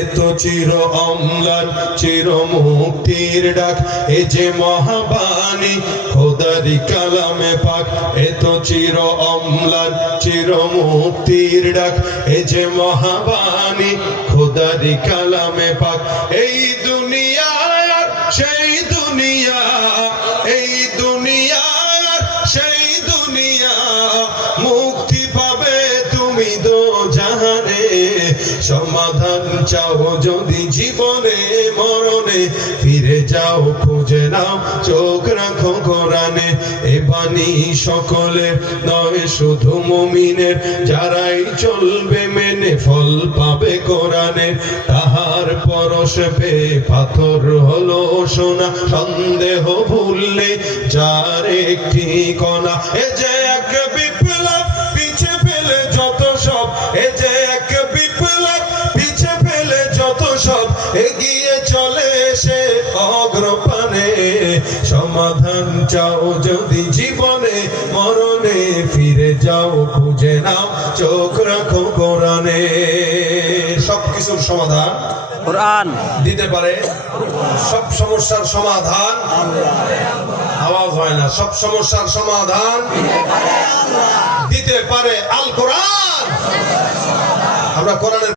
এত চির অম্লান চির মুক্তির ডাক, এ যে মহাবাণী খোদারি কালামে পাক। এত চির অম্লান চির মুক্তির ডাক, এ যে মহাবাণী খোদারি কালামে পাক। এই দুনিয়া সেই দুনিয়া, এই দুনিয়া সেই দুনিয়া, মুক্তি পাবে তুমি দোজাহানে। সমাধান চাও যদি জীবনে মরণে, ফিরে যাও খুঁজে নাও চোখ রাখো কোরআনে। এ বাণী সকলের নয় শুধু মুমিনের, যারাই চলবে মেনে ফল পাবে কোরআনে। তাহার পরশে পেয়ে পাথর হলো সোনা, সন্দেহ ভুললে যার একটি কণা। এ যে এক বিপ্লব পিছে ফেলে যত সব, এ যে এক বিপ্লব পিছে ফেলে যত সব, এগিয়ে চলে সে অগ্রপানে। সমাধান চাও যদি জীবনে মরণে, ফিরে যাও খুঁজে নাও চোখ রাখো কোরআনে। সবকিছুর সমাধান কোরআন দিতে পারে, সব সমস্যার সমাধান, আওয়াজ হয় না, সব সমস্যার সমাধান দিতে পারে আল কোরআন। আমরা কোরআনের